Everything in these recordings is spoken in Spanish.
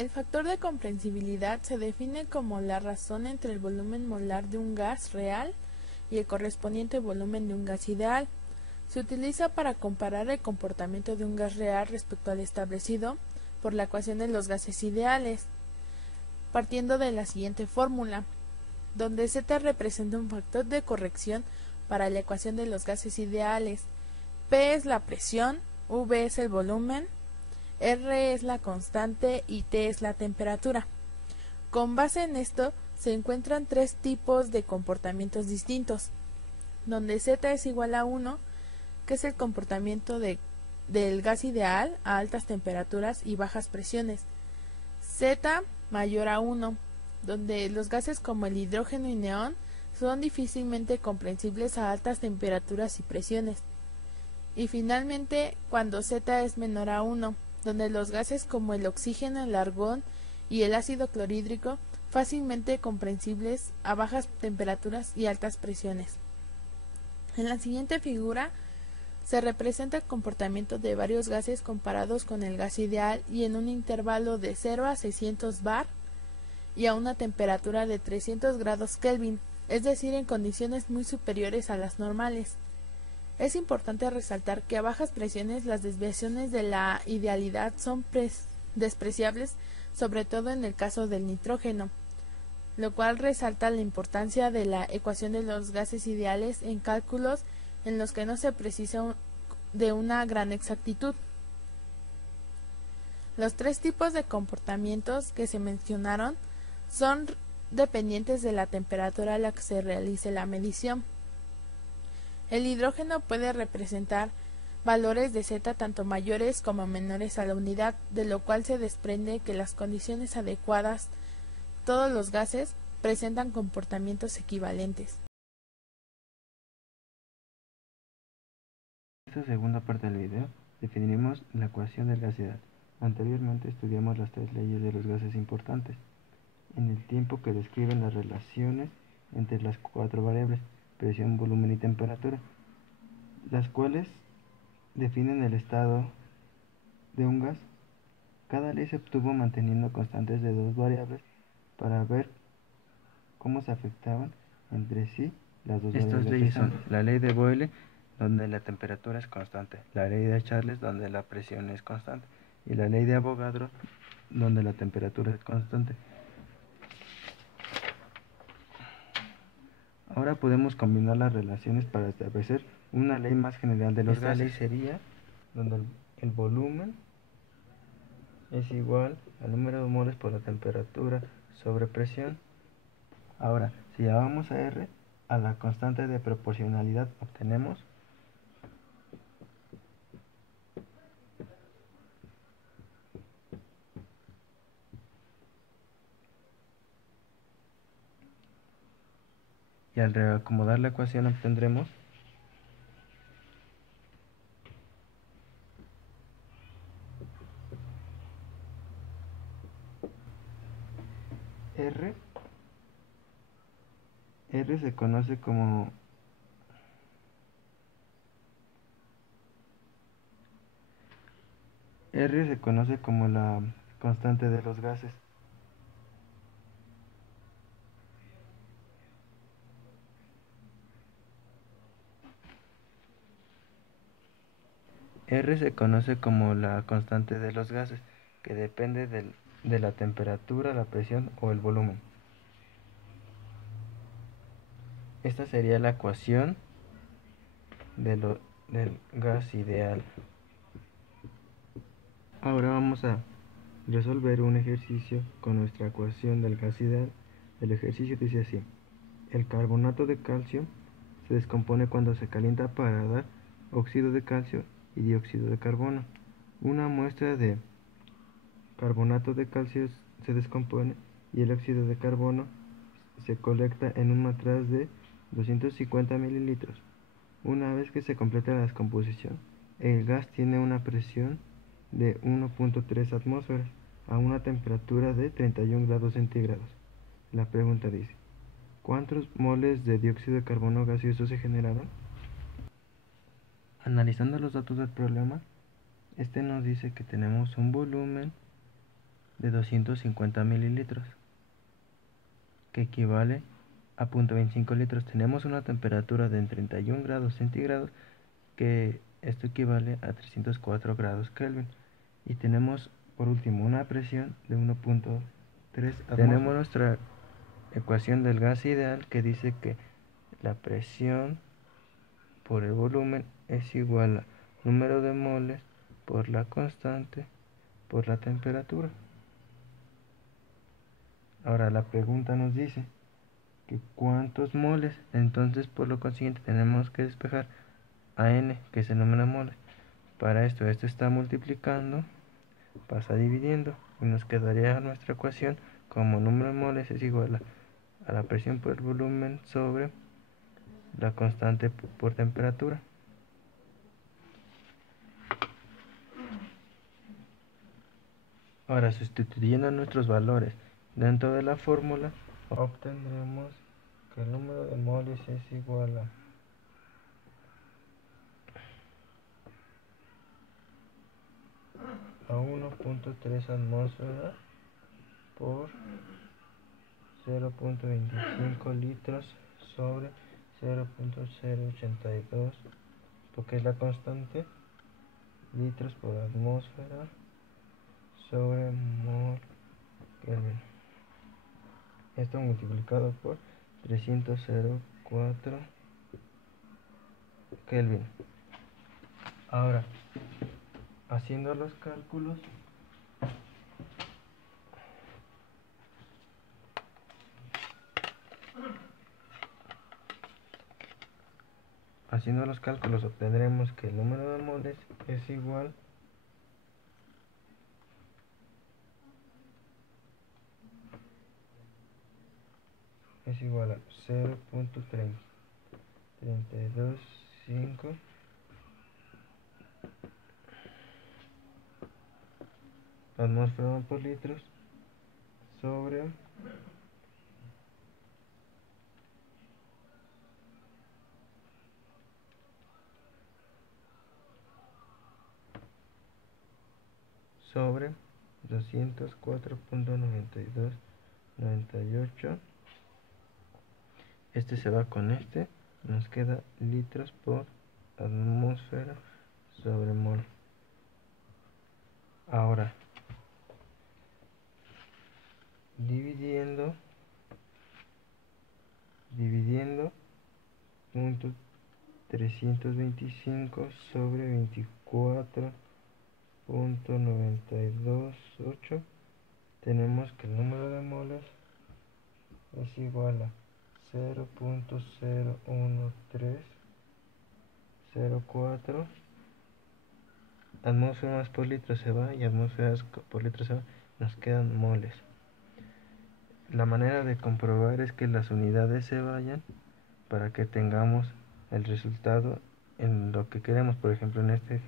El factor de comprensibilidad se define como la razón entre el volumen molar de un gas real y el correspondiente volumen de un gas ideal. Se utiliza para comparar el comportamiento de un gas real respecto al establecido por la ecuación de los gases ideales, partiendo de la siguiente fórmula, donde Z representa un factor de corrección para la ecuación de los gases ideales. P es la presión, V es el volumen, R es la constante y T es la temperatura. Con base en esto, se encuentran tres tipos de comportamientos distintos, donde Z es igual a 1, que es el comportamiento del gas ideal a altas temperaturas y bajas presiones. Z mayor a 1, donde los gases como el hidrógeno y neón son difícilmente comprensibles a altas temperaturas y presiones. Y finalmente, cuando Z es menor a 1, donde los gases como el oxígeno, el argón y el ácido clorhídrico fácilmente comprensibles a bajas temperaturas y altas presiones. En la siguiente figura se representa el comportamiento de varios gases comparados con el gas ideal y en un intervalo de 0 a 600 bar y a una temperatura de 300 grados Kelvin, es decir, en condiciones muy superiores a las normales. Es importante resaltar que a bajas presiones las desviaciones de la idealidad son despreciables, sobre todo en el caso del nitrógeno, lo cual resalta la importancia de la ecuación de los gases ideales en cálculos en los que no se precisa de una gran exactitud. Los tres tipos de comportamientos que se mencionaron son dependientes de la temperatura a la que se realice la medición. El hidrógeno puede representar valores de Z tanto mayores como menores a la unidad, de lo cual se desprende que las condiciones adecuadas, todos los gases presentan comportamientos equivalentes. En esta segunda parte del video definiremos la ecuación del gas ideal. Anteriormente estudiamos las tres leyes de los gases importantes, en el tiempo que describen las relaciones entre las cuatro variables, presión, volumen y temperatura, las cuales definen el estado de un gas. Cada ley se obtuvo manteniendo constantes de dos variables para ver cómo se afectaban entre sí las dos variables. Estas leyes son la ley de Boyle, donde la temperatura es constante, la ley de Charles, donde la presión es constante, y la ley de Avogadro, donde la temperatura es constante. Ahora podemos combinar las relaciones para establecer una ley más general de los gases. Esta ley sería donde el volumen es igual al número de moles por la temperatura sobre presión. Ahora, si llevamos a R a la constante de proporcionalidad, obtenemos y al reacomodar la ecuación obtendremos R se conoce como la constante de los gases. R se conoce como la constante de los gases, que depende de la temperatura, la presión o el volumen. Esta sería la ecuación del gas ideal. Ahora vamos a resolver un ejercicio con nuestra ecuación del gas ideal. El ejercicio dice así: el carbonato de calcio se descompone cuando se calienta para dar óxido de calcio y dióxido de carbono. Una muestra de carbonato de calcio se descompone y el óxido de carbono se colecta en un matraz de 250 mililitros. Una vez que se completa la descomposición, el gas tiene una presión de 1.3 atmósferas a una temperatura de 31 grados centígrados. La pregunta dice: ¿cuántos moles de dióxido de carbono gaseoso se generaron? Analizando los datos del problema, este nos dice que tenemos un volumen de 250 mililitros, que equivale a 0.25 litros. Tenemos una temperatura de 31 grados centígrados, que esto equivale a 304 grados Kelvin. Y tenemos por último una presión de 1.3 atmósferas. Tenemos nuestra ecuación del gas ideal, que dice que la presión por el volumen es igual a número de moles por la constante por la temperatura. Ahora la pregunta nos dice que cuántos moles, entonces por lo consiguiente tenemos que despejar a n, que es el número de moles. Para esto está multiplicando, pasa dividiendo, y nos quedaría nuestra ecuación como número de moles es igual a la presión por el volumen sobre la constante por temperatura. Ahora, sustituyendo nuestros valores dentro de la fórmula, obtendremos que el número de moles es igual a 1.3 atmósferas por 0.25 litros sobre 0.082, porque es la constante, litros por atmósfera sobre mol Kelvin. Esto multiplicado por 304 Kelvin. Ahora, haciendo los cálculos, obtendremos que el número de moles es igual a 0.325 atmósferas por litros sobre sobre 204.9298. Este se va con este, nos queda litros por atmósfera sobre mol. Ahora, dividiendo punto 325 sobre 24.928, tenemos que el número de moles es igual a 0.01304. Atmósferas por litro se va y atmósferas por litro se va, nos quedan moles. La manera de comprobar es que las unidades se vayan para que tengamos el resultado en lo que queremos. Por ejemplo, en este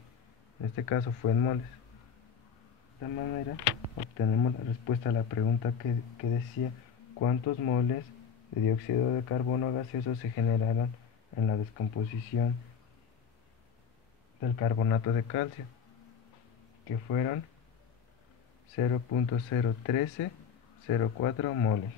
caso fue en moles. De esta manera obtenemos la respuesta a la pregunta que decía cuántos moles de dióxido de carbono gaseoso se generarán en la descomposición del carbonato de calcio, que fueron 0.01304 moles.